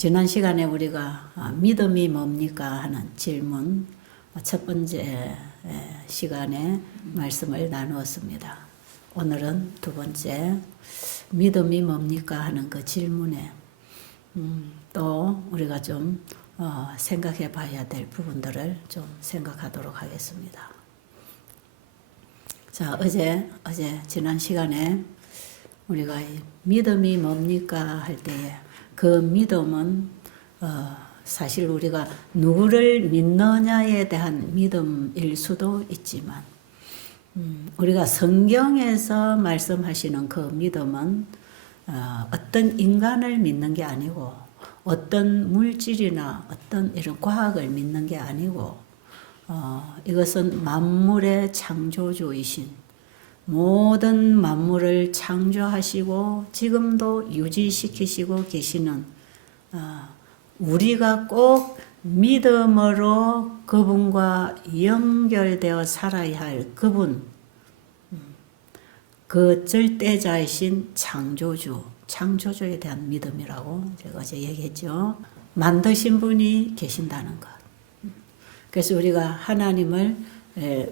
지난 시간에 우리가 믿음이 뭡니까 하는 질문 첫 번째 시간에 말씀을 나누었습니다. 오늘은 두 번째 믿음이 뭡니까 하는 그 질문에 또 우리가 좀 생각해 봐야 될 부분들을 좀 생각하도록 하겠습니다. 자, 어제 지난 시간에 우리가 믿음이 뭡니까 할 때에 그 믿음은 사실 우리가 누구를 믿느냐에 대한 믿음일 수도 있지만 우리가 성경에서 말씀하시는 그 믿음은 어떤 인간을 믿는 게 아니고 어떤 물질이나 어떤 이런 과학을 믿는 게 아니고 이것은 만물의 창조주이신 모든 만물을 창조하시고 지금도 유지시키시고 계시는 우리가 꼭 믿음으로 그분과 연결되어 살아야 할 그분, 그 절대자이신 창조주에 대한 믿음이라고 제가 어제 얘기했죠. 만드신 분이 계신다는 것. 그래서 우리가 하나님을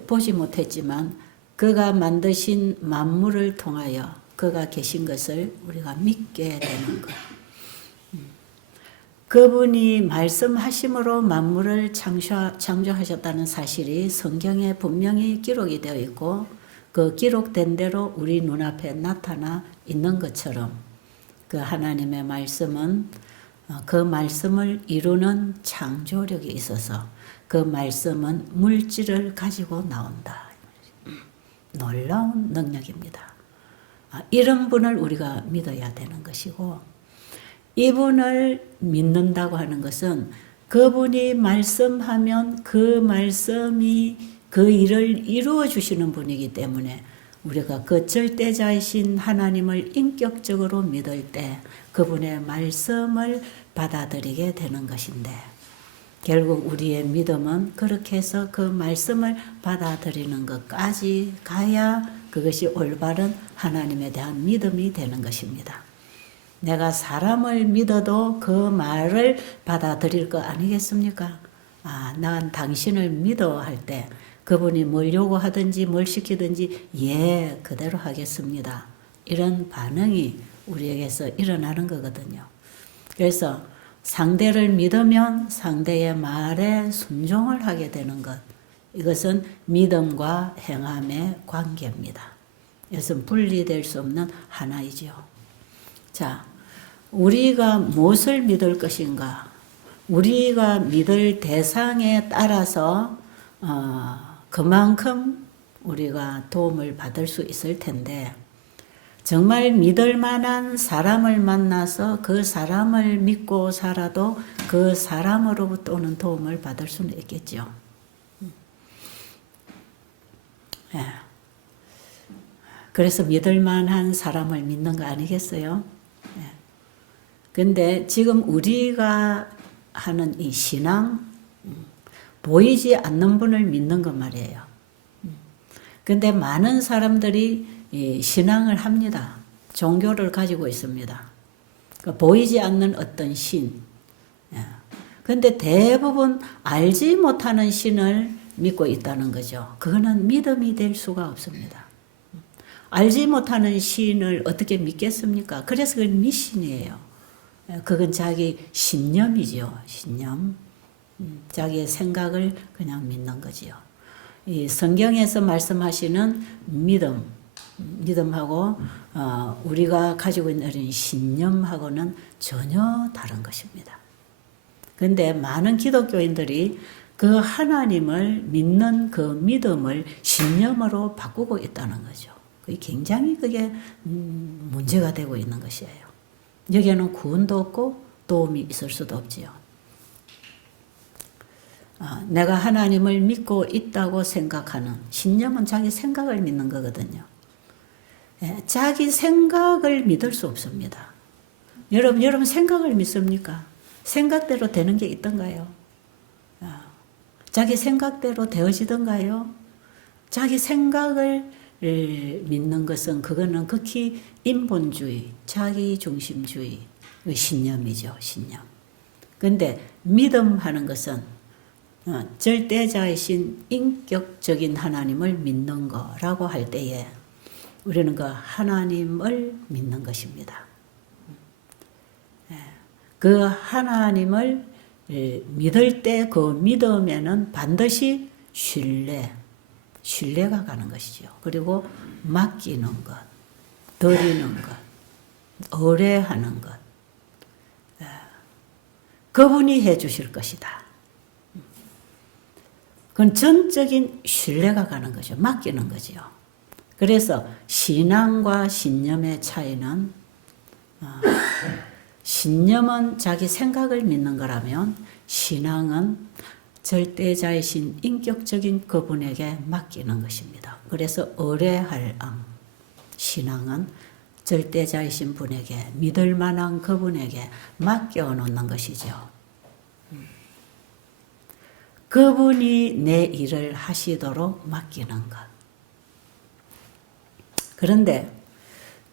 보지 못했지만 그가 만드신 만물을 통하여 그가 계신 것을 우리가 믿게 되는 것. 그분이 말씀하심으로 만물을 창조하셨다는 사실이 성경에 분명히 기록이 되어 있고 그 기록된 대로 우리 눈앞에 나타나 있는 것처럼 그 하나님의 말씀은 그 말씀을 이루는 창조력이 있어서 그 말씀은 물질을 가지고 나온다. 놀라운 능력입니다. 이런 분을 우리가 믿어야 되는 것이고 이분을 믿는다고 하는 것은 그분이 말씀하면 그 말씀이 그 일을 이루어 주시는 분이기 때문에 우리가 그 절대자이신 하나님을 인격적으로 믿을 때 그분의 말씀을 받아들이게 되는 것인데 결국 우리의 믿음은 그렇게 해서 그 말씀을 받아들이는 것까지 가야 그것이 올바른 하나님에 대한 믿음이 되는 것입니다. 내가 사람을 믿어도 그 말을 받아들일 거 아니겠습니까? 난 당신을 믿어 할 때 그분이 뭘 요구하든지 뭘 시키든지 예, 그대로 하겠습니다. 이런 반응이 우리에게서 일어나는 거거든요. 그래서 상대를 믿으면 상대의 말에 순종을 하게 되는 것. 이것은 믿음과 행함의 관계입니다. 이것은 분리될 수 없는 하나이죠. 자, 우리가 무엇을 믿을 것인가? 우리가 믿을 대상에 따라서 그만큼 우리가 도움을 받을 수 있을 텐데 정말 믿을 만한 사람을 만나서 그 사람을 믿고 살아도 그 사람으로부터 오는 도움을 받을 수는 있겠죠. 예. 그래서 믿을 만한 사람을 믿는 거 아니겠어요? 예. 근데 지금 우리가 하는 이 신앙, 보이지 않는 분을 믿는 것 말이에요. 근데 많은 사람들이 신앙을 합니다. 종교를 가지고 있습니다. 그러니까 보이지 않는 어떤 신. 그런데 대부분 알지 못하는 신을 믿고 있다는 거죠. 그거는 믿음이 될 수가 없습니다. 알지 못하는 신을 어떻게 믿겠습니까? 그래서 그건 미신이에요. 그건 자기 신념이죠. 신념. 자기의 생각을 그냥 믿는 거지요. 이 성경에서 말씀하시는 믿음하고 우리가 가지고 있는 이런 신념하고는 전혀 다른 것입니다. 그런데 많은 기독교인들이 그 하나님을 믿는 그 믿음을 신념으로 바꾸고 있다는 거죠. 굉장히 그게 문제가 되고 있는 것이에요. 여기에는 구원도 없고 도움이 있을 수도 없지요. 내가 하나님을 믿고 있다고 생각하는 신념은 자기 생각을 믿는 거거든요. 자기 생각을 믿을 수 없습니다. 여러분 생각을 믿습니까? 생각대로 되는 게 있던가요? 자기 생각대로 되어지던가요? 자기 생각을 믿는 것은 그거는 극히 인본주의, 자기중심주의, 신념이죠. 신념. 근데 믿음 하는 것은 절대자이신 인격적인 하나님을 믿는 거라고 할 때에 우리는 그 하나님을 믿는 것입니다. 그 하나님을 믿을 때 그 믿음에는 반드시 신뢰가 가는 것이죠. 그리고 맡기는 것, 드리는 것, 의뢰하는 것. 그분이 해 주실 것이다. 그건 전적인 신뢰가 가는 거죠. 맡기는 거죠. 그래서 신앙과 신념의 차이는 신념은 자기 생각을 믿는 거라면 신앙은 절대자이신 인격적인 그분에게 맡기는 것입니다. 그래서 의뢰할 신앙은 절대자이신 분에게 믿을 만한 그분에게 맡겨놓는 것이죠. 그분이 내 일을 하시도록 맡기는 것. 그런데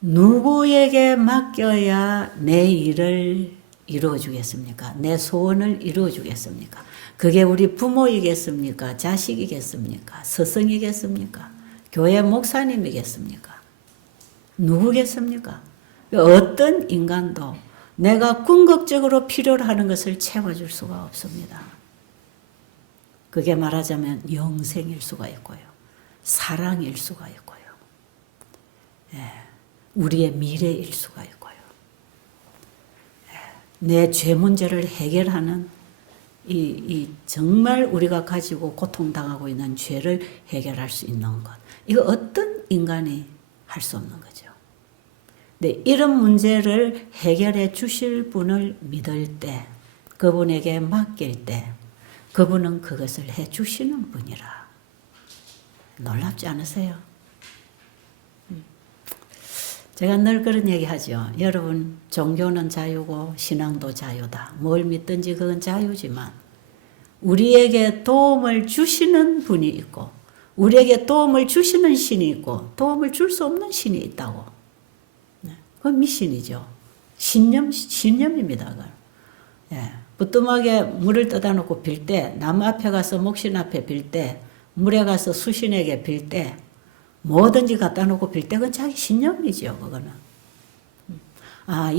누구에게 맡겨야 내 일을 이루어주겠습니까? 내 소원을 이루어주겠습니까? 그게 우리 부모이겠습니까? 자식이겠습니까? 스승이겠습니까? 교회 목사님이겠습니까? 누구겠습니까? 어떤 인간도 내가 궁극적으로 필요로 하는 것을 채워줄 수가 없습니다. 그게 말하자면 영생일 수가 있고요. 사랑일 수가 있고요. 우리의 미래일 수가 있고요. 내 죄 문제를 해결하는 이 정말 우리가 가지고 고통당하고 있는 죄를 해결할 수 있는 것. 이거 어떤 인간이 할 수 없는 거죠. 근데 이런 문제를 해결해 주실 분을 믿을 때, 그분에게 맡길 때, 그분은 그것을 해 주시는 분이라. 놀랍지 않으세요? 제가 늘 그런 얘기 하죠. 여러분, 종교는 자유고 신앙도 자유다. 뭘 믿든지 그건 자유지만 우리에게 도움을 주시는 분이 있고 우리에게 도움을 주시는 신이 있고 도움을 줄 수 없는 신이 있다고. 그건 미신이죠. 신념입니다. 그건. 부뚜막에 물을 떠다 놓고 빌 때, 나무 앞에 가서 목신 앞에 빌 때, 물에 가서 수신에게 빌 때, 뭐든지 갖다 놓고 빌 때 그건 자기 신념이죠. 그거는.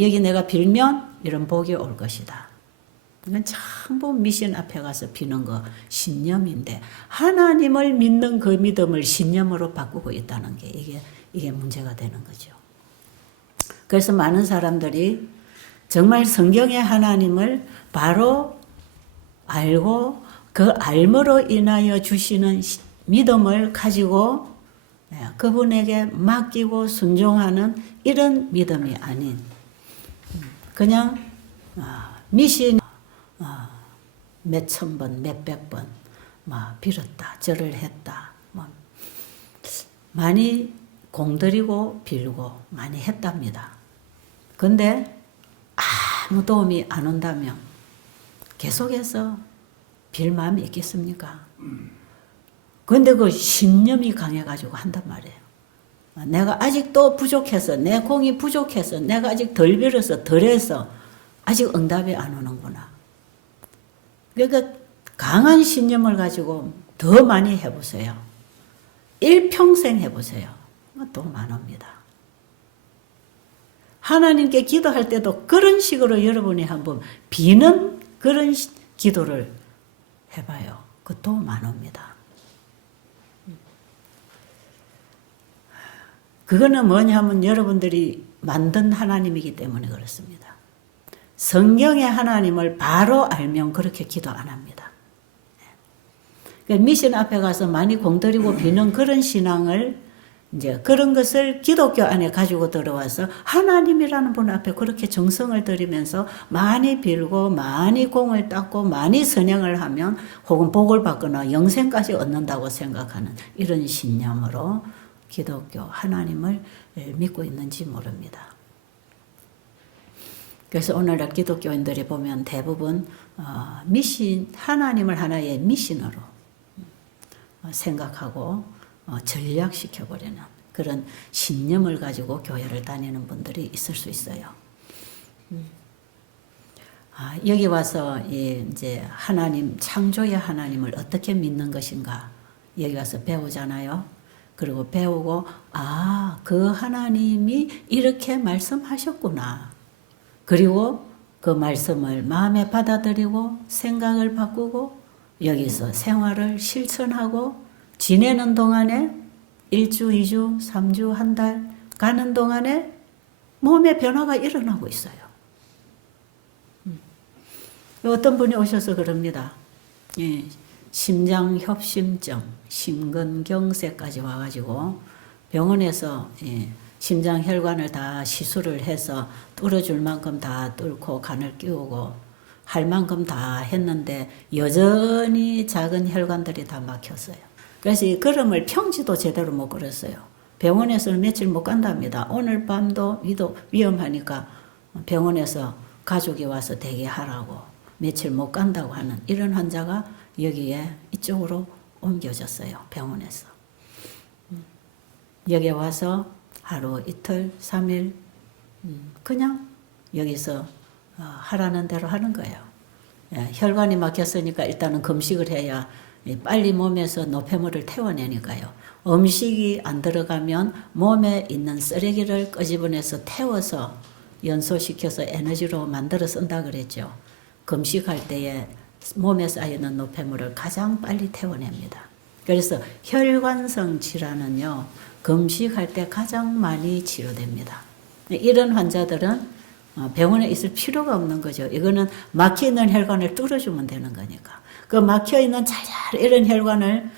여기 내가 빌면 이런 복이 올 것이다. 이건 전부 미신 앞에 가서 비는 거 신념인데 하나님을 믿는 그 믿음을 신념으로 바꾸고 있다는 게 이게 문제가 되는 거죠. 그래서 많은 사람들이 정말 성경의 하나님을 바로 알고 그 알므로 인하여 주시는 믿음을 가지고 그분에게 맡기고 순종하는 이런 믿음이 아닌 그냥 미신 몇천 번, 몇백 번 빌었다, 절을 했다. 많이 공들이고 빌고 많이 했답니다. 근데 아무 도움이 안 온다면 계속해서 빌 마음이 있겠습니까? 근데 그 신념이 강해가지고 한단 말이에요. 내가 아직도 부족해서, 내 공이 부족해서, 내가 아직 덜 빌어서, 덜 해서 아직 응답이 안 오는구나. 그러니까 강한 신념을 가지고 더 많이 해보세요. 일평생 해보세요. 더 많습니다. 하나님께 기도할 때도 그런 식으로 여러분이 한번 비는 그런 기도를 해봐요. 그것도 많습니다. 그거는 뭐냐면 여러분들이 만든 하나님이기 때문에 그렇습니다. 성경의 하나님을 바로 알면 그렇게 기도 안 합니다. 그러니까 미신 앞에 가서 많이 공들이고 비는 그런 신앙을 이제 그런 것을 기독교 안에 가지고 들어와서 하나님이라는 분 앞에 그렇게 정성을 들이면서 많이 빌고 많이 공을 닦고 많이 선행을 하면 혹은 복을 받거나 영생까지 얻는다고 생각하는 이런 신념으로 기독교 하나님을 믿고 있는지 모릅니다. 그래서 오늘날 기독교인들이 보면 대부분 미신, 하나님을 하나의 미신으로 생각하고 전략시켜버리는 그런 신념을 가지고 교회를 다니는 분들이 있을 수 있어요. 여기 와서 이제 하나님, 창조의 하나님을 어떻게 믿는 것인가 여기 와서 배우잖아요. 그리고 배우고 그 하나님이 이렇게 말씀하셨구나. 그리고 그 말씀을 마음에 받아들이고 생각을 바꾸고 여기서 생활을 실천하고 지내는 동안에 1주, 2주, 3주, 한 달 가는 동안에 몸의 변화가 일어나고 있어요. 어떤 분이 오셔서 그럽니다. 심장협심증, 심근경색까지 와가지고 병원에서 심장혈관을 다 시술을 해서 뚫어줄 만큼 다 뚫고 간을 끼우고 할 만큼 다 했는데 여전히 작은 혈관들이 다 막혔어요. 그래서 이 걸음을 평지도 제대로 못 걸었어요. 병원에서는 며칠 못 간답니다. 오늘 밤도 위험하니까 병원에서 가족이 와서 대기하라고 며칠 못 간다고 하는 이런 환자가 여기에 이쪽으로 옮겨졌어요. 병원에서. 여기에 와서 하루, 이틀, 3일 그냥 여기서 하라는 대로 하는 거예요. 혈관이 막혔으니까 일단은 금식을 해야 빨리 몸에서 노폐물을 태워내니까요. 음식이 안 들어가면 몸에 있는 쓰레기를 끄집어내서 태워서 연소시켜서 에너지로 만들어 쓴다 그랬죠. 금식할 때에 몸에 쌓이는 노폐물을 가장 빨리 태워냅니다. 그래서 혈관성 질환은요, 금식할 때 가장 많이 치료됩니다. 이런 환자들은 병원에 있을 필요가 없는 거죠. 이거는 막혀있는 혈관을 뚫어주면 되는 거니까. 그 막혀있는 잘 이런 혈관을,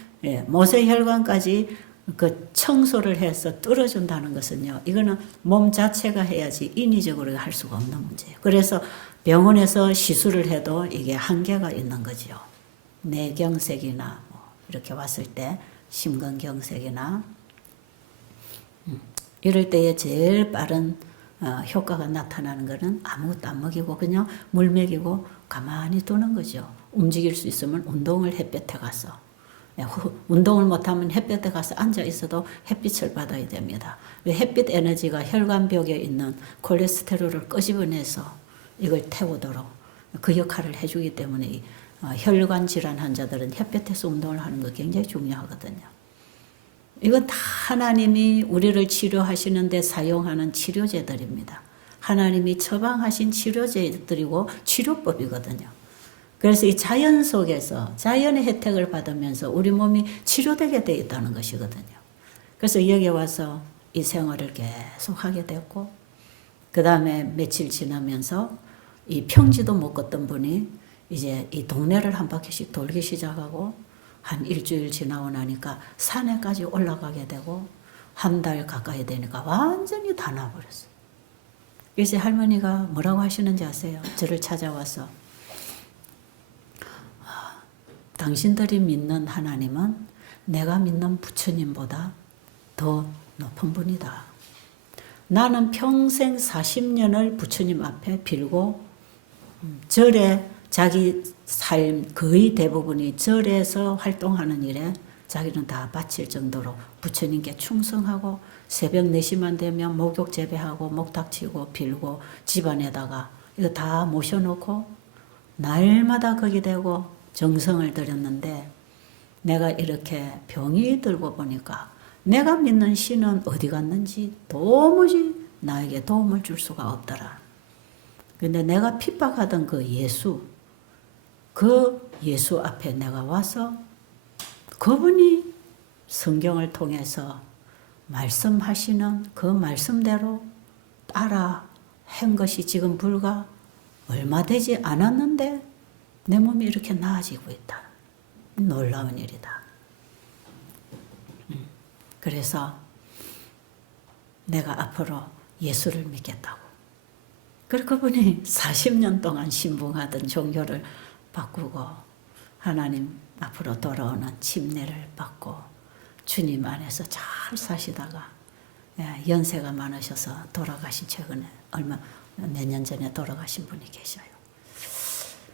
모세혈관까지 그 청소를 해서 뚫어준다는 것은요, 이거는 몸 자체가 해야지 인위적으로 할 수가 없는 문제예요. 그래서 병원에서 시술을 해도 이게 한계가 있는 거죠. 뇌경색이나 이렇게 왔을 때 심근경색이나 이럴 때에 제일 빠른 효과가 나타나는 것은 아무것도 안 먹이고 그냥 물 먹이고 가만히 두는 거죠. 움직일 수 있으면 운동을 햇볕에 가서, 운동을 못하면 햇볕에 가서 앉아 있어도 햇빛을 받아야 됩니다. 햇빛 에너지가 혈관벽에 있는 콜레스테롤을 끄집어내서 이걸 태우도록 그 역할을 해주기 때문에 혈관 질환 환자들은 햇볕에서 운동을 하는 거 굉장히 중요하거든요. 이건 다 하나님이 우리를 치료하시는데 사용하는 치료제들입니다. 하나님이 처방하신 치료제들이고 치료법이거든요. 그래서 이 자연 속에서 자연의 혜택을 받으면서 우리 몸이 치료되게 되어 있다는 것이거든요. 그래서 여기 와서 이 생활을 계속 하게 됐고, 그 다음에 며칠 지나면서 이 평지도 못 걷던 분이 이제 이 동네를 한 바퀴씩 돌기 시작하고 한 일주일 지나고 나니까 산에까지 올라가게 되고 한 달 가까이 되니까 완전히 다 나버렸어요. 그래서 할머니가 뭐라고 하시는지 아세요? 저를 찾아와서 당신들이 믿는 하나님은 내가 믿는 부처님보다 더 높은 분이다. 나는 평생 40년을 부처님 앞에 빌고 절에 자기 삶 거의 대부분이 절에서 활동하는 일에 자기는 다 바칠 정도로 부처님께 충성하고 새벽 4시만 되면 목욕 재배하고 목탁 치고 빌고 집안에다가 이거 다 모셔놓고 날마다 거기 대고 정성을 들였는데 내가 이렇게 병이 들고 보니까 내가 믿는 신은 어디 갔는지 도무지 나에게 도움을 줄 수가 없더라. 근데 내가 핍박하던 그 예수 앞에 내가 와서 그분이 성경을 통해서 말씀하시는 그 말씀대로 따라 한 것이 지금 불과 얼마 되지 않았는데 내 몸이 이렇게 나아지고 있다. 놀라운 일이다. 그래서 내가 앞으로 예수를 믿겠다고. 그리고 그분이 40년 동안 신봉하던 종교를 바꾸고 하나님 앞으로 돌아오는 침례를 받고 주님 안에서 잘 사시다가 연세가 많으셔서 돌아가신 최근에 몇 년 전에 돌아가신 분이 계셔요.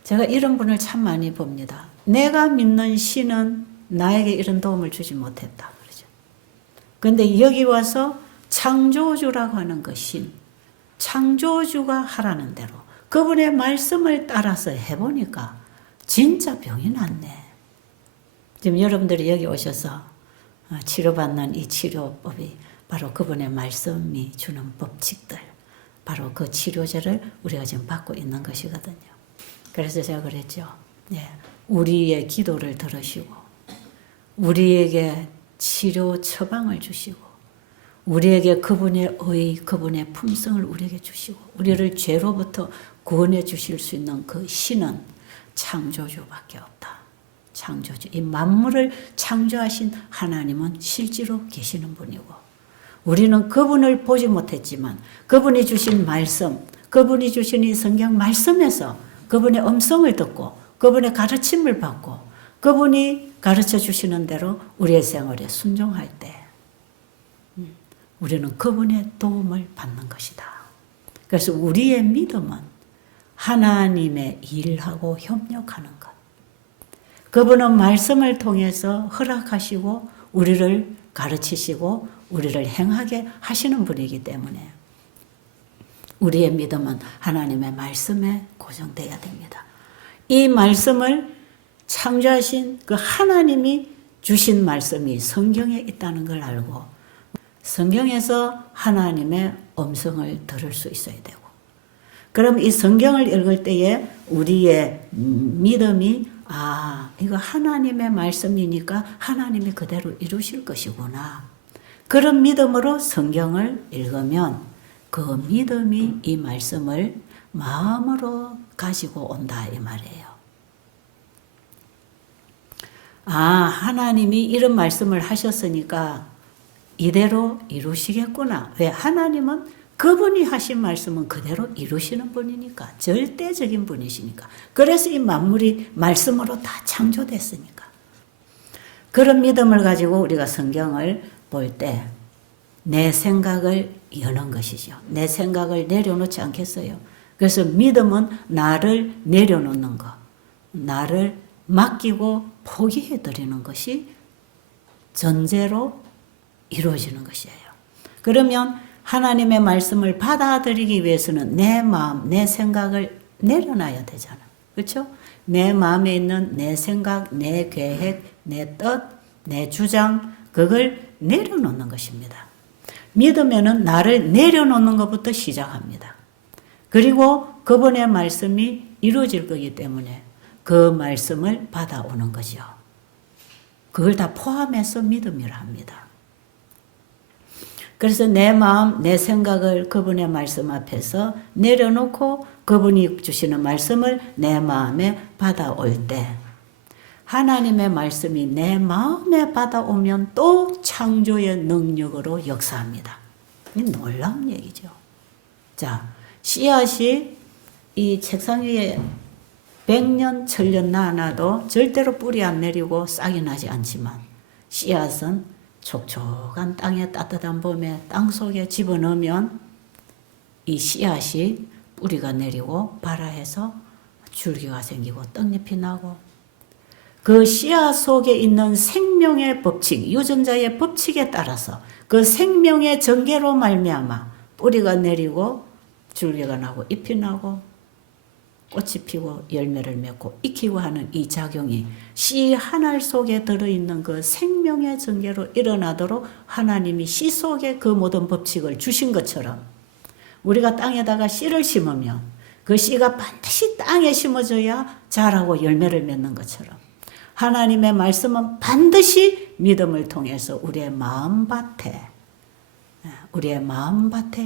제가 이런 분을 참 많이 봅니다. 내가 믿는 신은 나에게 이런 도움을 주지 못했다. 그러죠. 그런데 여기 와서 창조주라고 하는 그 신, 창조주가 하라는 대로 그분의 말씀을 따라서 해보니까 진짜 병이 낫네. 지금 여러분들이 여기 오셔서 치료받는 이 치료법이 바로 그분의 말씀이 주는 법칙들, 바로 그 치료제를 우리가 지금 받고 있는 것이거든요. 그래서 제가 그랬죠. 예, 우리의 기도를 들으시고 우리에게 치료 처방을 주시고 우리에게 그분의 의, 그분의 품성을 우리에게 주시고 우리를 죄로부터 구원해 주실 수 있는 그 신은 창조주밖에 없다. 창조주. 이 만물을 창조하신 하나님은 실제로 계시는 분이고 우리는 그분을 보지 못했지만 그분이 주신 말씀, 그분이 주신 이 성경 말씀에서 그분의 음성을 듣고 그분의 가르침을 받고 그분이 가르쳐 주시는 대로 우리의 생활에 순종할 때 우리는 그분의 도움을 받는 것이다. 그래서 우리의 믿음은 하나님의 일하고 협력하는 것. 그분은 말씀을 통해서 허락하시고 우리를 가르치시고 우리를 행하게 하시는 분이기 때문에 우리의 믿음은 하나님의 말씀에 고정되어야 됩니다. 이 말씀을 창조하신 그 하나님이 주신 말씀이 성경에 있다는 걸 알고 성경에서 하나님의 음성을 들을 수 있어야 되고 그럼 이 성경을 읽을 때에 우리의 믿음이 이거 하나님의 말씀이니까 하나님이 그대로 이루실 것이구나. 그런 믿음으로 성경을 읽으면 그 믿음이 이 말씀을 마음으로 가지고 온다 이 말이에요. 하나님이 이런 말씀을 하셨으니까 이대로 이루시겠구나. 왜? 하나님은 그분이 하신 말씀은 그대로 이루시는 분이니까. 절대적인 분이시니까. 그래서 이 만물이 말씀으로 다 창조됐으니까. 그런 믿음을 가지고 우리가 성경을 볼 때 내 생각을 여는 것이죠. 내 생각을 내려놓지 않겠어요. 그래서 믿음은 나를 내려놓는 것. 나를 맡기고 포기해드리는 것이 전제로 이루어지는 것이에요. 그러면 하나님의 말씀을 받아들이기 위해서는 내 마음, 내 생각을 내려놔야 되잖아. 그렇죠? 내 마음에 있는 내 생각, 내 계획, 내 뜻, 내 주장, 그걸 내려놓는 것입니다. 믿으면은 나를 내려놓는 것부터 시작합니다. 그리고 그분의 말씀이 이루어질 거기 때문에 그 말씀을 받아오는 거죠. 그걸 다 포함해서 믿음이라 합니다. 그래서 내 마음, 내 생각을 그분의 말씀 앞에서 내려놓고 그분이 주시는 말씀을 내 마음에 받아올 때 하나님의 말씀이 내 마음에 받아오면 또 창조의 능력으로 역사합니다. 이 놀라운 얘기죠. 자, 씨앗이 이 책상 위에 100년, 1000년 낳아놔도 절대로 뿌리 안 내리고 싹이 나지 않지만 씨앗은 촉촉한 땅에 따뜻한 봄에 땅 속에 집어넣으면 이 씨앗이 뿌리가 내리고 발아해서 줄기가 생기고 떡잎이 나고 그 씨앗 속에 있는 생명의 법칙, 유전자의 법칙에 따라서 그 생명의 전개로 말미암아 뿌리가 내리고 줄기가 나고 잎이 나고 꽃이 피고 열매를 맺고 익히고 하는 이 작용이 씨 한 알 속에 들어있는 그 생명의 전개로 일어나도록 하나님이 씨 속에 그 모든 법칙을 주신 것처럼 우리가 땅에다가 씨를 심으면 그 씨가 반드시 땅에 심어져야 자라고 열매를 맺는 것처럼 하나님의 말씀은 반드시 믿음을 통해서 우리의 마음밭에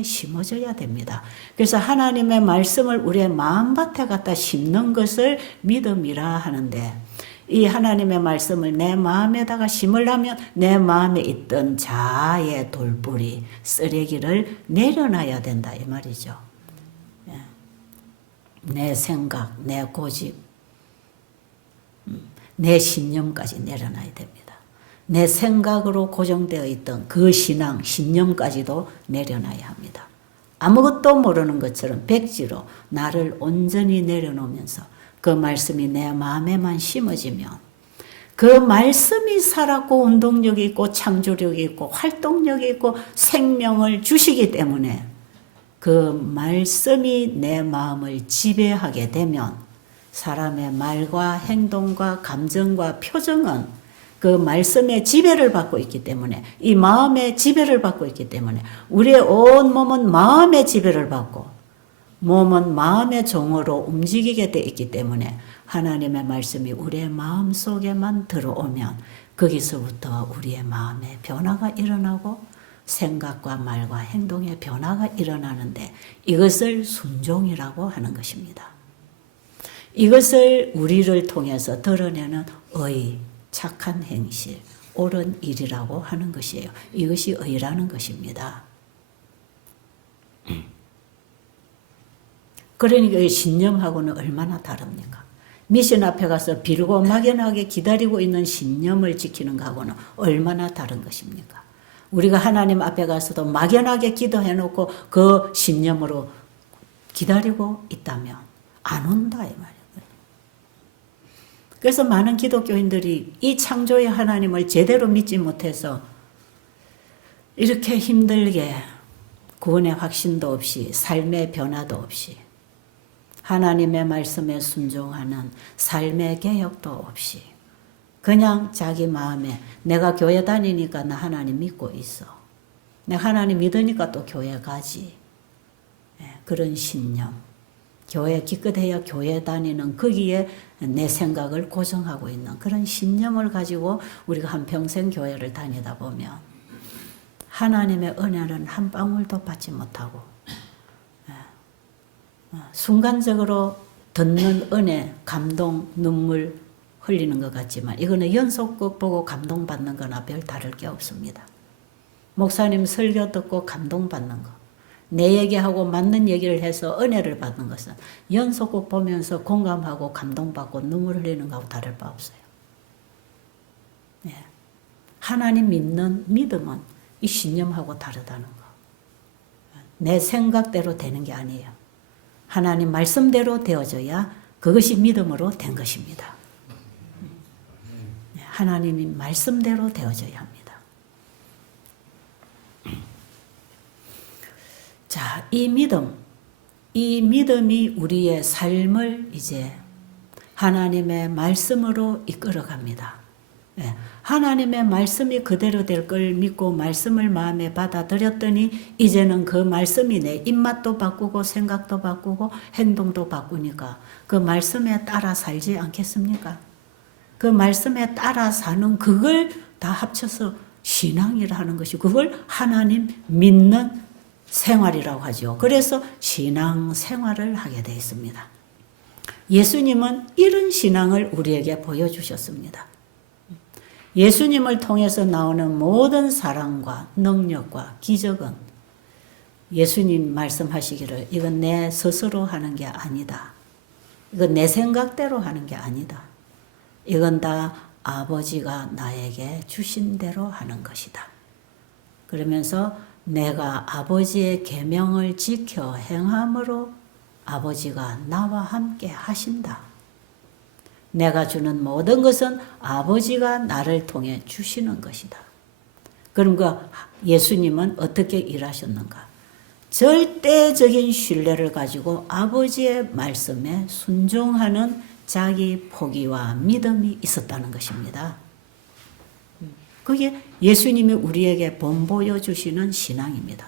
심어져야 됩니다. 그래서 하나님의 말씀을 우리의 마음밭에 갖다 심는 것을 믿음이라 하는데 이 하나님의 말씀을 내 마음에다가 심으려면 내 마음에 있던 자아의 돌뿌리, 쓰레기를 내려놔야 된다 이 말이죠. 내 생각, 내 고집, 내 신념까지 내려놔야 됩니다. 내 생각으로 고정되어 있던 그 신앙, 신념까지도 내려놔야 합니다. 아무것도 모르는 것처럼 백지로 나를 온전히 내려놓으면서 그 말씀이 내 마음에만 심어지면 그 말씀이 살았고 운동력이 있고 창조력이 있고 활동력이 있고 생명을 주시기 때문에 그 말씀이 내 마음을 지배하게 되면 사람의 말과 행동과 감정과 표정은 그 말씀의 지배를 받고 있기 때문에, 이 마음의 지배를 받고 있기 때문에, 우리의 온 몸은 마음의 지배를 받고 몸은 마음의 종으로 움직이게 돼 있기 때문에 하나님의 말씀이 우리의 마음 속에만 들어오면 거기서부터 우리의 마음에 변화가 일어나고 생각과 말과 행동의 변화가 일어나는데, 이것을 순종이라고 하는 것입니다. 이것을 우리를 통해서 드러내는 의, 착한 행실, 옳은 일이라고 하는 것이에요. 이것이 의라는 것입니다. 그러니까 신념하고는 얼마나 다릅니까? 미션 앞에 가서 빌고 막연하게 기다리고 있는 신념을 지키는 것하고는 얼마나 다른 것입니까? 우리가 하나님 앞에 가서도 막연하게 기도해놓고 그 신념으로 기다리고 있다면 안 온다 이 말이에요. 그래서 많은 기독교인들이 이 창조의 하나님을 제대로 믿지 못해서 이렇게 힘들게 구원의 확신도 없이 삶의 변화도 없이 하나님의 말씀에 순종하는 삶의 개혁도 없이 그냥 자기 마음에 내가 교회 다니니까 나 하나님 믿고 있어. 내가 하나님 믿으니까 또 교회 가지. 그런 신념. 교회 기껏해야 교회 다니는 거기에 내 생각을 고정하고 있는 그런 신념을 가지고 우리가 한평생 교회를 다니다 보면 하나님의 은혜는 한 방울도 받지 못하고 순간적으로 듣는 은혜, 감동, 눈물 흘리는 것 같지만 이거는 연속극 보고 감동받는 거나 별 다를 게 없습니다. 목사님 설교 듣고 감동받는 거, 내 얘기하고 맞는 얘기를 해서 은혜를 받는 것은 연속극 보면서 공감하고 감동받고 눈물 흘리는 거하고 다를 바 없어요. 하나님 믿는 믿음은 이 신념하고 다르다는 거. 내 생각대로 되는 게 아니에요. 하나님 말씀대로 되어져야 그것이 믿음으로 된 것입니다. 하나님이 말씀대로 되어져야 합니다. 자, 이 믿음이 우리의 삶을 이제 하나님의 말씀으로 이끌어 갑니다. 하나님의 말씀이 그대로 될 걸 믿고 말씀을 마음에 받아들였더니 이제는 그 말씀이 내 입맛도 바꾸고 생각도 바꾸고 행동도 바꾸니까 그 말씀에 따라 살지 않겠습니까? 그 말씀에 따라 사는 그걸 다 합쳐서 신앙이라 하는 것이 그걸 하나님 믿는 생활이라고 하죠. 그래서 신앙 생활을 하게 되어 있습니다. 예수님은 이런 신앙을 우리에게 보여주셨습니다. 예수님을 통해서 나오는 모든 사랑과 능력과 기적은 예수님 말씀하시기를 이건 내 스스로 하는 게 아니다. 이건 내 생각대로 하는 게 아니다. 이건 다 아버지가 나에게 주신 대로 하는 것이다. 그러면서 내가 아버지의 계명을 지켜 행함으로 아버지가 나와 함께 하신다. 내가 주는 모든 것은 아버지가 나를 통해 주시는 것이다. 그럼 예수님은 어떻게 일하셨는가? 절대적인 신뢰를 가지고 아버지의 말씀에 순종하는 자기 포기와 믿음이 있었다는 것입니다. 그게 예수님이 우리에게 본보여 주시는 신앙입니다.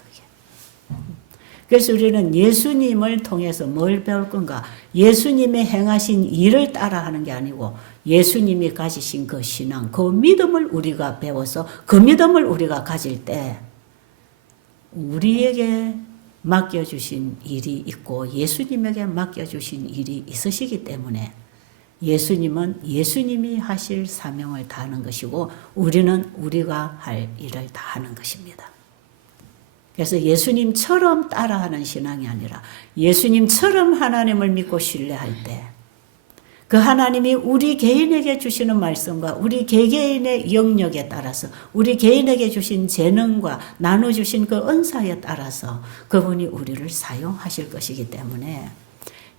그래서 우리는 예수님을 통해서 뭘 배울 건가? 예수님이 행하신 일을 따라하는 게 아니고 예수님이 가지신 그 신앙, 그 믿음을 우리가 배워서 그 믿음을 우리가 가질 때 우리에게 맡겨주신 일이 있고 예수님에게 맡겨주신 일이 있으시기 때문에 예수님은 예수님이 하실 사명을 다하는 것이고 우리는 우리가 할 일을 다하는 것입니다. 그래서 예수님처럼 따라하는 신앙이 아니라 예수님처럼 하나님을 믿고 신뢰할 때 그 하나님이 우리 개인에게 주시는 말씀과 우리 개개인의 영역에 따라서 우리 개인에게 주신 재능과 나눠주신 그 은사에 따라서 그분이 우리를 사용하실 것이기 때문에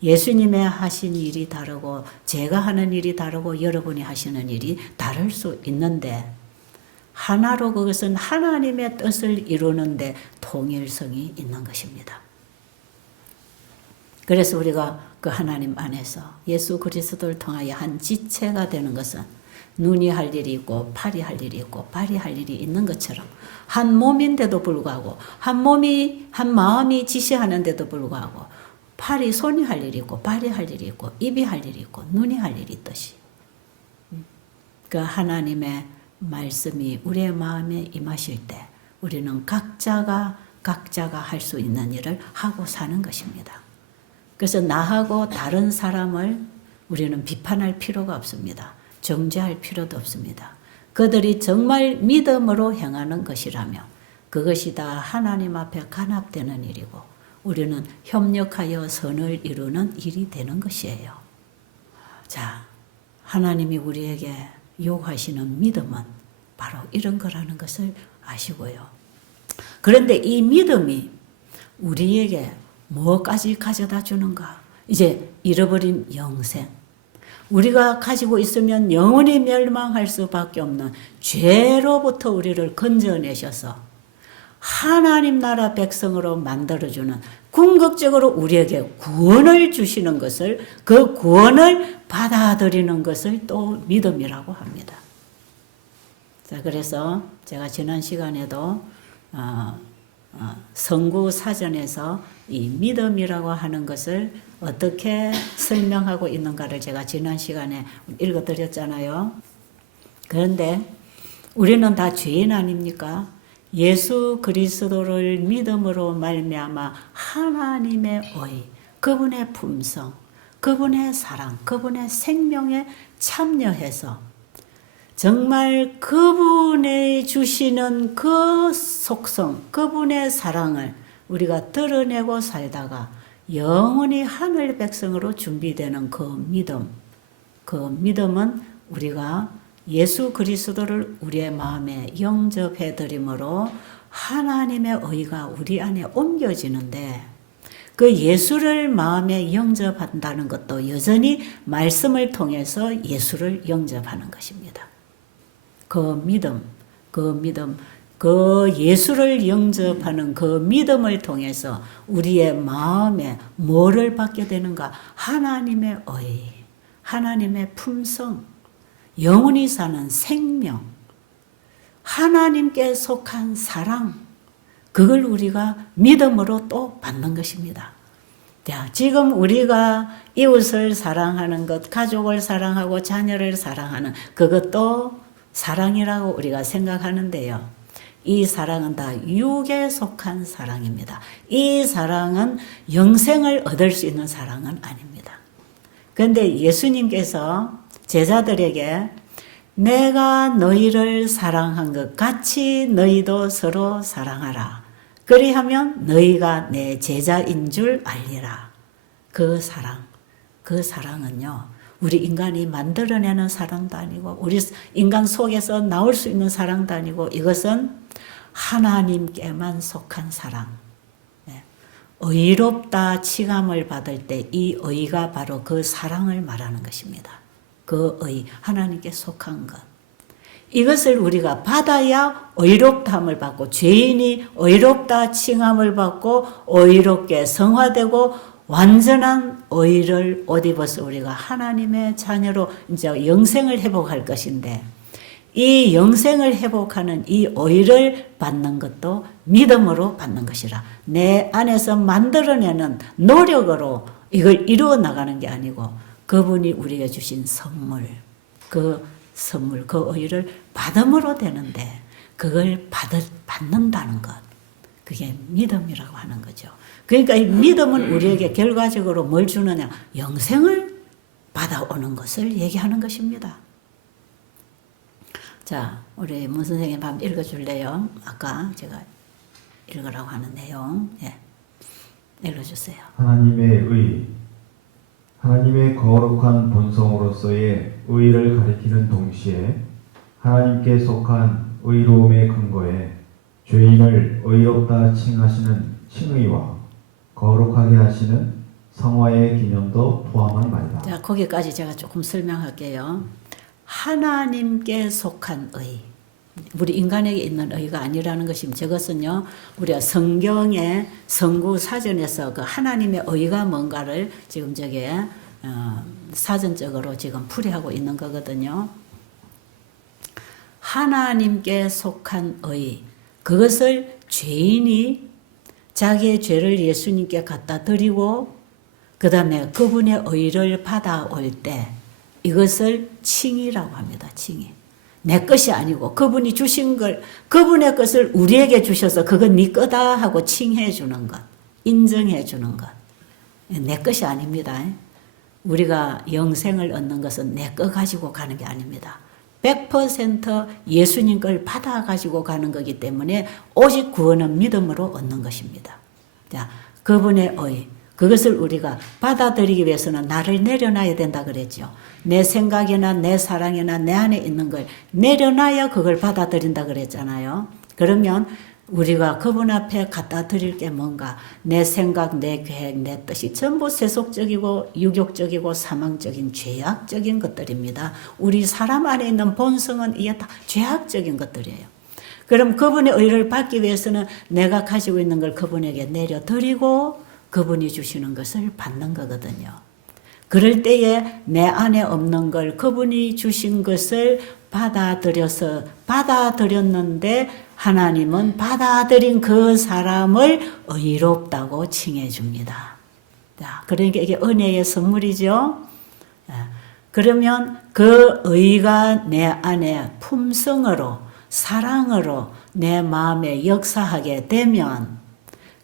예수님의 하신 일이 다르고 제가 하는 일이 다르고 여러분이 하시는 일이 다를 수 있는데 하나로 그것은 하나님의 뜻을 이루는데 통일성이 있는 것입니다. 그래서 우리가 그 하나님 안에서 예수 그리스도를 통하여 한 지체가 되는 것은 눈이 할 일이 있고 팔이 할 일이 있고 발이 할 일이 있는 것처럼 한 몸인데도 불구하고 한 마음이 지시하는데도 불구하고 팔이 손이 할 일이 있고 발이 할 일이 있고 입이 할 일이 있고 눈이 할 일이 있듯이 그 하나님의 말씀이 우리의 마음에 임하실 때 우리는 각자가 할 수 있는 일을 하고 사는 것입니다. 그래서 나하고 다른 사람을 우리는 비판할 필요가 없습니다. 정죄할 필요도 없습니다. 그들이 정말 믿음으로 행하는 것이라며 그것이 다 하나님 앞에 간합되는 일이고 우리는 협력하여 선을 이루는 일이 되는 것이에요. 자, 하나님이 우리에게 요구하시는 믿음은 바로 이런 거라는 것을 아시고요. 그런데 이 믿음이 우리에게 뭐까지 가져다 주는가? 이제 잃어버린 영생. 우리가 가지고 있으면 영원히 멸망할 수밖에 없는 죄로부터 우리를 건져내셔서 하나님 나라 백성으로 만들어주는 궁극적으로 우리에게 구원을 주시는 것을 그 구원을 받아들이는 것을 또 믿음이라고 합니다. 자, 그래서 제가 지난 시간에도 성구 사전에서 이 믿음이라고 하는 것을 어떻게 설명하고 있는가를 제가 지난 시간에 읽어드렸잖아요. 그런데 우리는 다 죄인 아닙니까? 예수 그리스도를 믿음으로 말미암아 하나님의 의, 그분의 품성, 그분의 사랑, 그분의 생명에 참여해서 정말 그분의 주시는 그 속성, 그분의 사랑을 우리가 드러내고 살다가 영원히 하늘 백성으로 준비되는 그 믿음은 우리가 예수 그리스도를 우리의 마음에 영접해드림으로 하나님의 의가 우리 안에 옮겨지는데 그 예수를 마음에 영접한다는 것도 여전히 말씀을 통해서 예수를 영접하는 것입니다. 그 예수를 영접하는 그 믿음을 통해서 우리의 마음에 뭐를 받게 되는가? 하나님의 의, 하나님의 품성, 영원히 사는 생명, 하나님께 속한 사랑, 그걸 우리가 믿음으로 또 받는 것입니다. 자, 지금 우리가 이웃을 사랑하는 것, 가족을 사랑하고 자녀를 사랑하는 그것도 사랑이라고 우리가 생각하는데요. 이 사랑은 다 육에 속한 사랑입니다. 이 사랑은 영생을 얻을 수 있는 사랑은 아닙니다. 그런데 예수님께서 제자들에게 내가 너희를 사랑한 것 같이 너희도 서로 사랑하라. 그리하면 너희가 내 제자인 줄 알리라. 그 사랑은요. 우리 인간이 만들어내는 사랑도 아니고 우리 인간 속에서 나올 수 있는 사랑도 아니고 이것은 하나님께만 속한 사랑. 의롭다 칭함을 받을 때 이 의가 바로 그 사랑을 말하는 것입니다. 그 의, 하나님께 속한 것. 이것을 우리가 받아야 의롭다함을 받고 죄인이 의롭다 칭함을 받고 의롭게 성화되고 완전한 의를 옷 입어서 우리가 하나님의 자녀로 이제 영생을 회복할 것인데 이 영생을 회복하는 이 의를 받는 것도 믿음으로 받는 것이라. 내 안에서 만들어내는 노력으로 이걸 이루어 나가는 게 아니고 그분이 우리에게 주신 선물, 그 의를 받음으로 되는데 그걸 받는다는 것. 그게 믿음이라고 하는 거죠. 그러니까 이 믿음은 우리에게 결과적으로 뭘 주느냐? 영생을 받아오는 것을 얘기하는 것입니다. 자, 우리 문 선생님 한번 읽어줄래요? 아까 제가 읽으라고 하는 내용. 예. 읽어주세요. 하나님의 거룩한 본성으로서의 의를 가리키는 동시에 하나님께 속한 의로움의 근거에 죄인을 의롭다 칭하시는 칭의와 거룩하게 하시는 성화의 기념도 포함한 말이다. 자, 거기까지 제가 조금 설명할게요. 하나님께 속한 의, 우리 인간에게 있는 의가 아니라는 것입니다. 저것은요, 우리가 성경의 성구 사전에서 그 하나님의 의가 뭔가를 지금 저게 사전적으로 지금 풀이하고 있는 거거든요. 하나님께 속한 의, 그것을 죄인이 자기의 죄를 예수님께 갖다 드리고 그 다음에 그분의 의를 받아올 때 이것을 칭의라고 합니다. 칭의. 내 것이 아니고 그분이 주신 걸, 그분의 것을 우리에게 주셔서 그건 네 거다 하고 칭해 주는 것, 인정해 주는 것. 내 것이 아닙니다. 우리가 영생을 얻는 것은 내 거 가지고 가는 게 아닙니다. 100% 예수님 걸 받아 가지고 가는 거기 때문에 오직 구원은 믿음으로 얻는 것입니다. 자, 그분의 의, 그것을 우리가 받아들이기 위해서는 나를 내려놔야 된다 그랬죠. 내 생각이나 내 사랑이나 내 안에 있는 걸 내려놔야 그걸 받아들인다 그랬잖아요. 그러면 우리가 그분 앞에 갖다 드릴 게 뭔가, 내 생각, 내 계획, 내 뜻이 전부 세속적이고 유욕적이고 사망적인 죄악적인 것들입니다. 우리 사람 안에 있는 본성은 이게 다 죄악적인 것들이에요. 그럼 그분의 의를 받기 위해서는 내가 가지고 있는 걸 그분에게 내려드리고 그분이 주시는 것을 받는 거거든요. 그럴 때에 내 안에 없는 걸 그분이 주신 것을 받아들였는데 하나님은 받아들인 그 사람을 의롭다고 칭해 줍니다. 그러니까 이게 은혜의 선물이죠. 그러면 그 의가 내 안에 품성으로, 사랑으로 내 마음에 역사하게 되면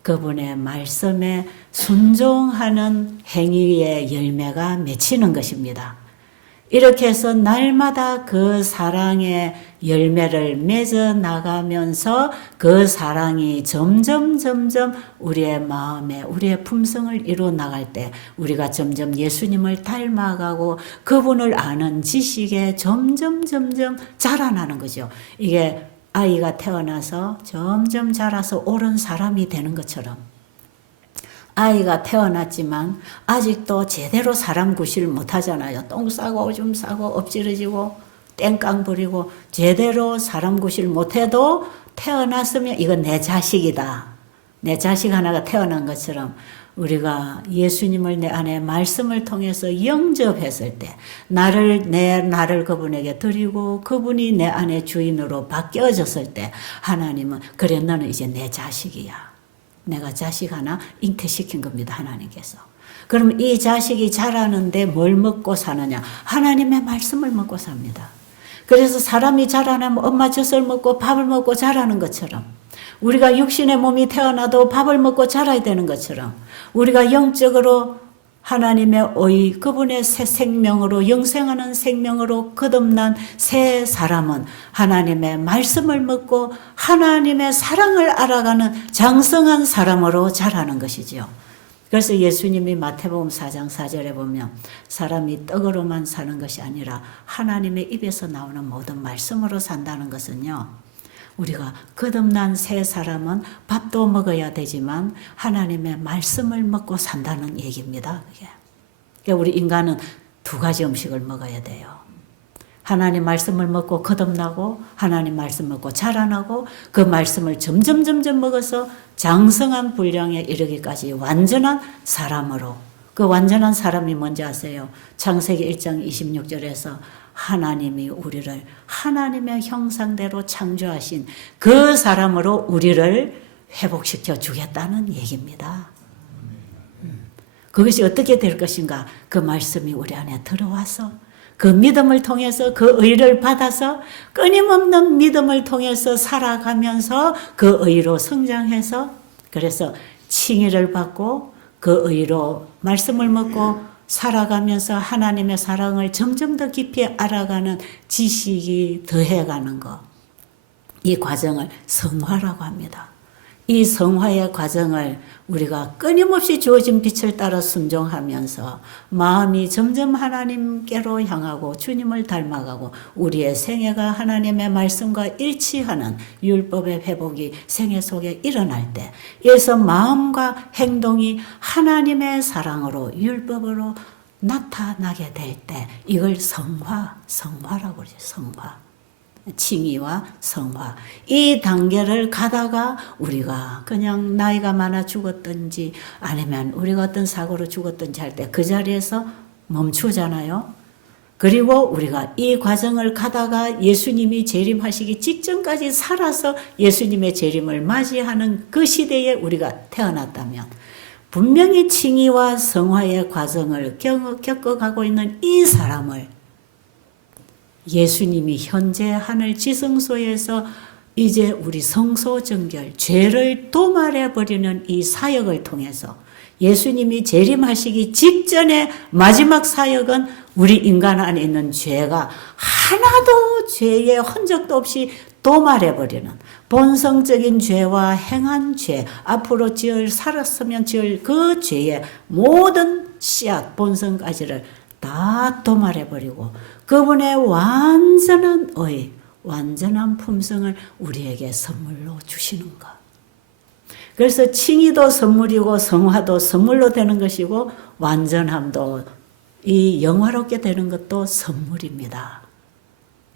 그분의 말씀에 순종하는 행위의 열매가 맺히는 것입니다. 이렇게 해서 날마다 그 사랑의 열매를 맺어 나가면서 그 사랑이 점점 우리의 마음에, 우리의 품성을 이루어 나갈 때 우리가 점점 예수님을 닮아가고 그분을 아는 지식에 점점 자라나는 거죠. 이게 아이가 태어나서 점점 자라서 옳은 사람이 되는 것처럼 아이가 태어났지만 아직도 제대로 사람 구실을 못하잖아요. 똥 싸고 오줌 싸고 엎질러지고 땡깡 부리고 제대로 사람 구실 못해도 태어났으면 이건 내 자식이다. 내 자식 하나가 태어난 것처럼 우리가 예수님을 내 안에 말씀을 통해서 영접했을 때 나를 그분에게 드리고 그분이 내 안에 주인으로 바뀌어졌을 때 하나님은 그래 너는 이제 내 자식이야. 내가 자식 하나 잉태시킨 겁니다. 하나님께서. 그럼 이 자식이 자라는데 뭘 먹고 사느냐? 하나님의 말씀을 먹고 삽니다. 그래서 사람이 자라나면 엄마 젖을 먹고 밥을 먹고 자라는 것처럼 우리가 육신의 몸이 태어나도 밥을 먹고 자라야 되는 것처럼 우리가 영적으로 하나님의 의, 그분의 새 생명으로 영생하는 생명으로 거듭난 새 사람은 하나님의 말씀을 먹고 하나님의 사랑을 알아가는 장성한 사람으로 자라는 것이죠. 그래서 예수님이 마태복음 4장 4절에 보면 사람이 떡으로만 사는 것이 아니라 하나님의 입에서 나오는 모든 말씀으로 산다는 것은요. 우리가 거듭난 새 사람은 밥도 먹어야 되지만 하나님의 말씀을 먹고 산다는 얘기입니다. 그러니까 우리 인간은 두 가지 음식을 먹어야 돼요. 하나님 말씀을 먹고 거듭나고 하나님 말씀 먹고 자라나고 그 말씀을 점점 먹어서 장성한 분량에 이르기까지 완전한 사람으로, 그 완전한 사람이 뭔지 아세요? 창세기 1장 26절에서 하나님이 우리를 하나님의 형상대로 창조하신 그 사람으로 우리를 회복시켜 주겠다는 얘기입니다. 그것이 어떻게 될 것인가? 그 말씀이 우리 안에 들어와서 그 믿음을 통해서 그 의를 받아서 끊임없는 믿음을 통해서 살아가면서 그 의로 성장해서 그래서 칭의를 받고 그 의로 말씀을 먹고 살아가면서 하나님의 사랑을 점점 더 깊이 알아가는 지식이 더해가는 것. 이 과정을 성화라고 합니다. 이 성화의 과정을 우리가 끊임없이 주어진 빛을 따라 순종하면서 마음이 점점 하나님께로 향하고 주님을 닮아가고 우리의 생애가 하나님의 말씀과 일치하는 율법의 회복이 생애 속에 일어날 때 이에서 마음과 행동이 하나님의 사랑으로 율법으로 나타나게 될 때 이걸 성화라고 그러죠. 성화. 칭의와 성화. 이 단계를 가다가 우리가 그냥 나이가 많아 죽었든지 아니면 우리가 어떤 사고로 죽었든지 할 때 그 자리에서 멈추잖아요. 그리고 우리가 이 과정을 가다가 예수님이 재림하시기 직전까지 살아서 예수님의 재림을 맞이하는 그 시대에 우리가 태어났다면 분명히 칭의와 성화의 과정을 겪어가고 있는 이 사람을 예수님이 현재 하늘 지성소에서 이제 우리 성소정결, 죄를 도말해버리는 이 사역을 통해서 예수님이 재림하시기 직전에 마지막 사역은 우리 인간 안에 있는 죄가 하나도 죄의 흔적도 없이 도말해버리는 본성적인 죄와 행한 죄, 앞으로 살았으면 지을 그 죄의 모든 씨앗, 본성까지를 다 도말해버리고 그분의 완전한 의, 완전한 품성을 우리에게 선물로 주시는 것. 그래서 칭의도 선물이고 성화도 선물로 되는 것이고 완전함도 이 영화롭게 되는 것도 선물입니다.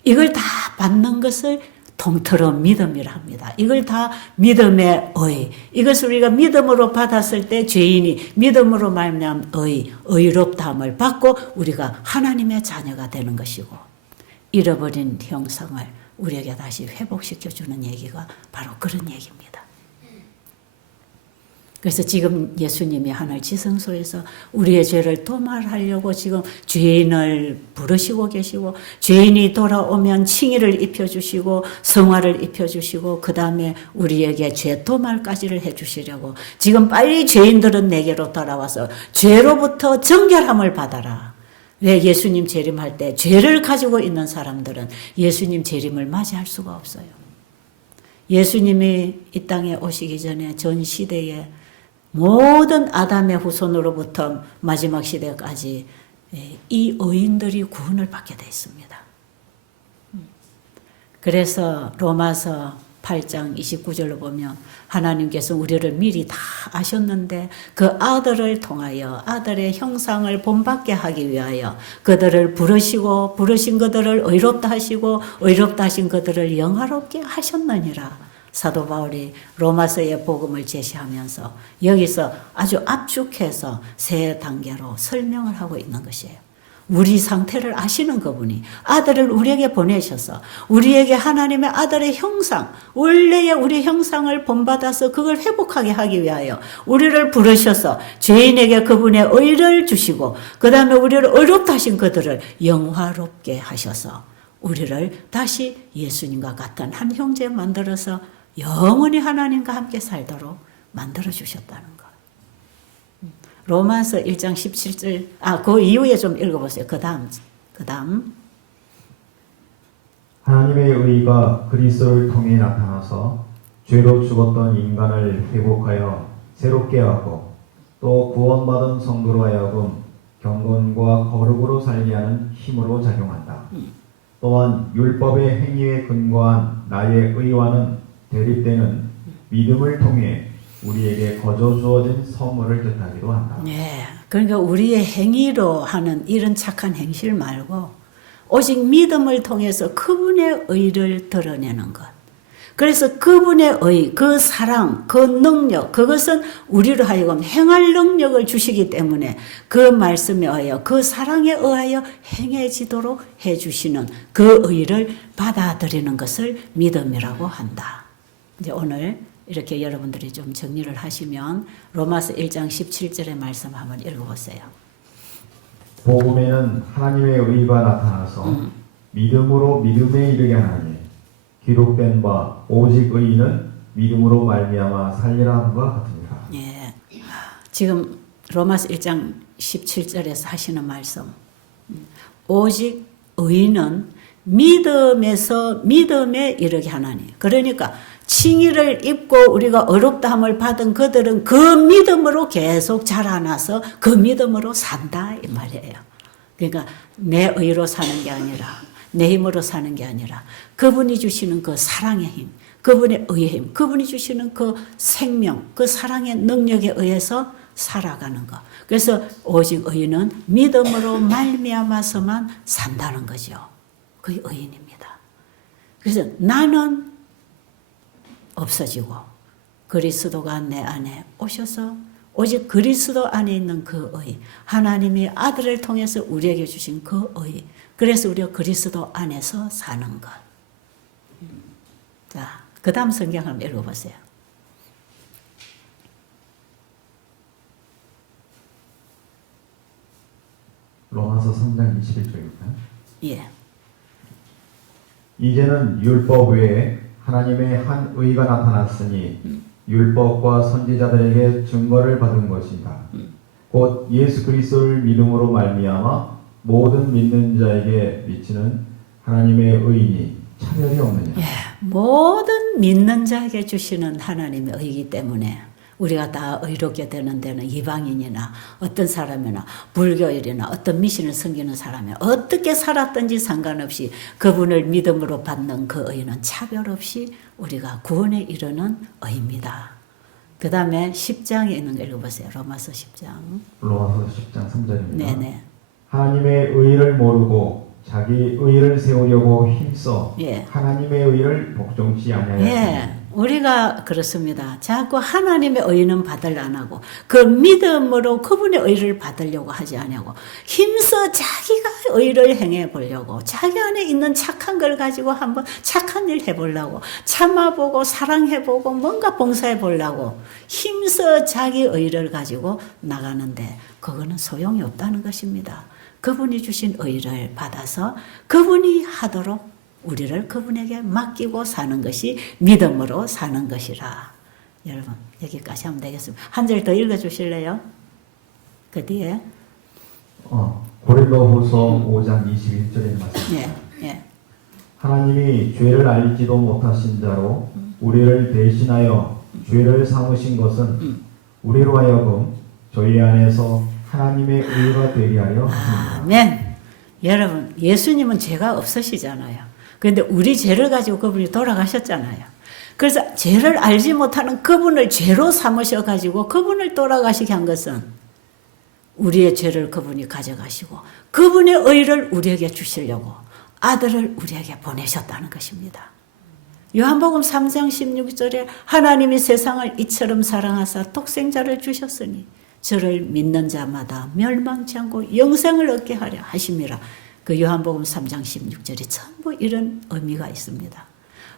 이걸 다 받는 것을 통틀어 믿음이라 합니다. 이걸 다 믿음의 의, 이것을 우리가 믿음으로 받았을 때 죄인이 믿음으로 말미암은 의롭다함을 받고 우리가 하나님의 자녀가 되는 것이고 잃어버린 형상을 우리에게 다시 회복시켜주는 얘기가 바로 그런 얘기입니다. 그래서 지금 예수님이 하늘 지성소에서 우리의 죄를 도말하려고 지금 죄인을 부르시고 계시고 죄인이 돌아오면 칭의를 입혀주시고 성화를 입혀주시고 그 다음에 우리에게 죄 도말까지를 해주시려고 지금 빨리 죄인들은 내게로 돌아와서 죄로부터 정결함을 받아라. 왜 예수님 재림할 때 죄를 가지고 있는 사람들은 예수님 재림을 맞이할 수가 없어요. 예수님이 이 땅에 오시기 전에 전 시대에 모든 아담의 후손으로부터 마지막 시대까지 이 의인들이 구원을 받게 되어 있습니다. 그래서 로마서 8장 29절로 보면 하나님께서 우리를 미리 다 아셨는데 그 아들을 통하여 아들의 형상을 본받게 하기 위하여 그들을 부르시고 부르신 그들을 의롭다 하시고 의롭다 하신 그들을 영화롭게 하셨느니라. 사도 바울이 로마서의 복음을 제시하면서 여기서 아주 압축해서 세 단계로 설명을 하고 있는 것이에요. 우리 상태를 아시는 그분이 아들을 우리에게 보내셔서 우리에게 하나님의 아들의 형상, 원래의 우리 형상을 본받아서 그걸 회복하게 하기 위하여 우리를 부르셔서 죄인에게 그분의 의를 주시고 그 다음에 우리를 의롭다 하신 그들을 영화롭게 하셔서 우리를 다시 예수님과 같은 한 형제 만들어서 영원히 하나님과 함께 살도록 만들어주셨다는 것. 로마서 1장 17절, 그 이후에 좀 읽어보세요. 그 다음. 하나님의 의가 그리스도를 통해 나타나서 죄로 죽었던 인간을 회복하여 새롭게 하고 또 구원받은 성도로 하여금 경건과 거룩으로 살게 하는 힘으로 작용한다. 또한 율법의 행위에 근거한 나의 의와는 대립되는 믿음을 통해 우리에게 거저 주어진 선물을 뜻하기도 한다. 네, 그러니까 우리의 행위로 하는 이런 착한 행실 말고 오직 믿음을 통해서 그분의 의를 드러내는 것. 그래서 그분의 의, 그 사랑, 그 능력, 그것은 우리로 하여금 행할 능력을 주시기 때문에 그 말씀에 의하여 그 사랑에 의하여 행해지도록 해주시는 그 의를 받아들이는 것을 믿음이라고 한다. 이제 오늘 이렇게 여러분들이 좀 정리를 하시면 로마서 1장 17절의 말씀 한번 읽어보세요. 복음에는 하나님의 의가 나타나서 믿음으로 믿음에 이르게 하나니 기록된 바 오직 의인은 믿음으로 말미암아 살리라 함과 같으니라. 예, 지금 로마서 1장 17절에서 하시는 말씀 오직 의인은 믿음에서 믿음에 이르게 하나니 그러니까 칭의를 입고 우리가 의롭다함을 받은 그들은 그 믿음으로 계속 자라나서 그 믿음으로 산다 이 말이에요. 그러니까 내 의로 사는 게 아니라 내 힘으로 사는 게 아니라 그분이 주시는 그 사랑의 힘, 그분의 의의 힘, 그분이 주시는 그 생명, 그 사랑의 능력에 의해서 살아가는 것. 그래서 오직 의인은 믿음으로 말미암아서만 산다는 거죠. 그게 의인입니다. 그래서 나는 없어지고 그리스도가 내 안에 오셔서 오직 그리스도 안에 있는 그 의, 하나님이 아들을 통해서 우리에게 주신 그 의, 그래서 우리가 그리스도 안에서 사는 것. 자, 그 다음 성경 한번 읽어보세요. 로마서 3장 21절입니다. 예. 이제는 율법 외에 하나님의 한 의가 나타났으니 율법과 선지자들에게 증거를 받은 것이다. 곧 예수 그리스도를 믿음으로 말미암아 모든 믿는 자에게 미치는 하나님의 의인이 차별이 없느냐. 예, 모든 믿는 자에게 주시는 하나님의 의이기 때문에 우리가 다 의롭게 되는 데는 이방인이나 어떤 사람이나 불교인이나 어떤 미신을 섬기는 사람이 어떻게 살았든지 상관없이 그분을 믿음으로 받는 그 의는 차별 없이 우리가 구원에 이르는 의입니다. 그 다음에 10장에 있는 거 읽어보세요. 로마서 10장. 로마서 10장 3절입니다. 네네. 하나님의 의를 모르고 자기 의를 세우려고 힘써 예. 하나님의 의를 복종치 아니하였으니 예, 우리가 그렇습니다. 자꾸 하나님의 의는 받으려 안 하고 그 믿음으로 그분의 의를 받으려고 하지 않냐고 힘써 자기가 의를 행해 보려고 자기 안에 있는 착한 걸 가지고 한번 착한 일 해보려고 참아보고 사랑해보고 뭔가 봉사해 보려고 힘써 자기 의를 가지고 나가는데 그거는 소용이 없다는 것입니다. 그분이 주신 의를 받아서 그분이 하도록 우리를 그분에게 맡기고 사는 것이 믿음으로 사는 것이라. 여러분 여기까지 하면 되겠습니다. 한 절 더 읽어주실래요? 그 뒤에 고린도후서 5장 21절의 말씀. 예, 예. 하나님이 죄를 알지도 못하신 자로 우리를 대신하여 죄를 삼으신 것은 우리로 하여금 저희 안에서 하나님의 의가 되게 하려 하십니다. 아멘. 여러분 예수님은 죄가 없으시잖아요. 그런데 우리 죄를 가지고 그분이 돌아가셨잖아요. 그래서 죄를 알지 못하는 그분을 죄로 삼으셔 가지고 그분을 돌아가시게 한 것은 우리의 죄를 그분이 가져가시고 그분의 의를 우리에게 주시려고 아들을 우리에게 보내셨다는 것입니다. 요한복음 3장 16절에 하나님이 세상을 이처럼 사랑하사 독생자를 주셨으니 저를 믿는 자마다 멸망치 않고 영생을 얻게 하려 하심이라. 그 요한복음 3장 16절이 전부 이런 의미가 있습니다.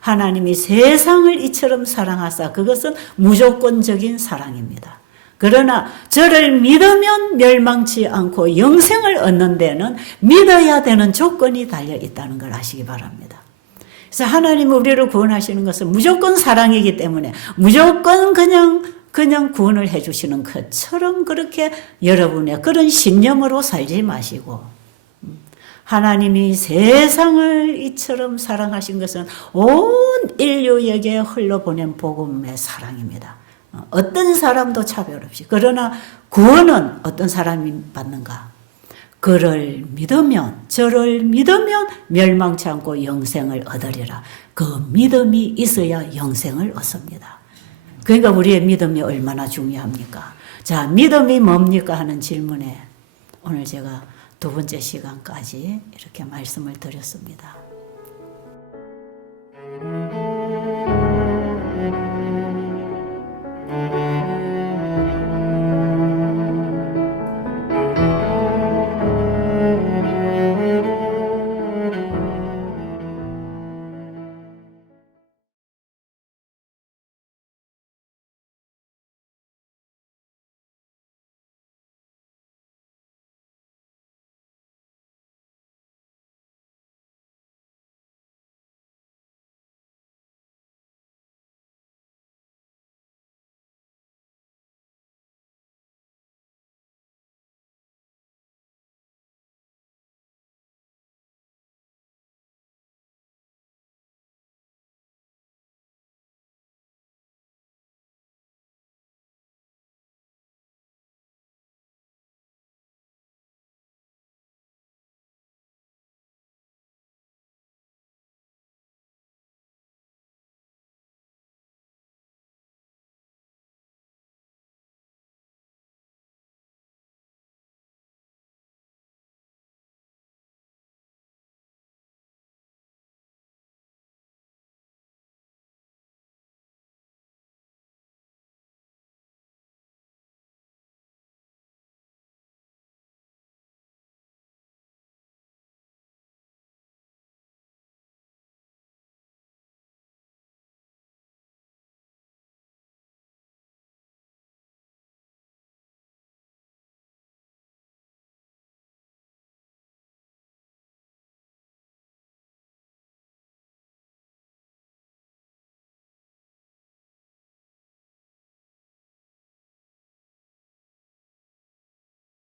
하나님이 세상을 이처럼 사랑하사 그것은 무조건적인 사랑입니다. 그러나 저를 믿으면 멸망치 않고 영생을 얻는 데는 믿어야 되는 조건이 달려 있다는 걸 아시기 바랍니다. 그래서 하나님이 우리를 구원하시는 것은 무조건 사랑이기 때문에 무조건 그냥 구원을 해주시는 것처럼 그렇게 여러분의 그런 신념으로 살지 마시고 하나님이 세상을 이처럼 사랑하신 것은 온 인류에게 흘러보낸 복음의 사랑입니다. 어떤 사람도 차별 없이. 그러나 구원은 어떤 사람이 받는가? 그를 믿으면 저를 믿으면 멸망치 않고 영생을 얻으리라. 그 믿음이 있어야 영생을 얻습니다. 그러니까 우리의 믿음이 얼마나 중요합니까? 자, 믿음이 뭡니까 하는 질문에 오늘 제가 두 번째 시간까지 이렇게 말씀을 드렸습니다.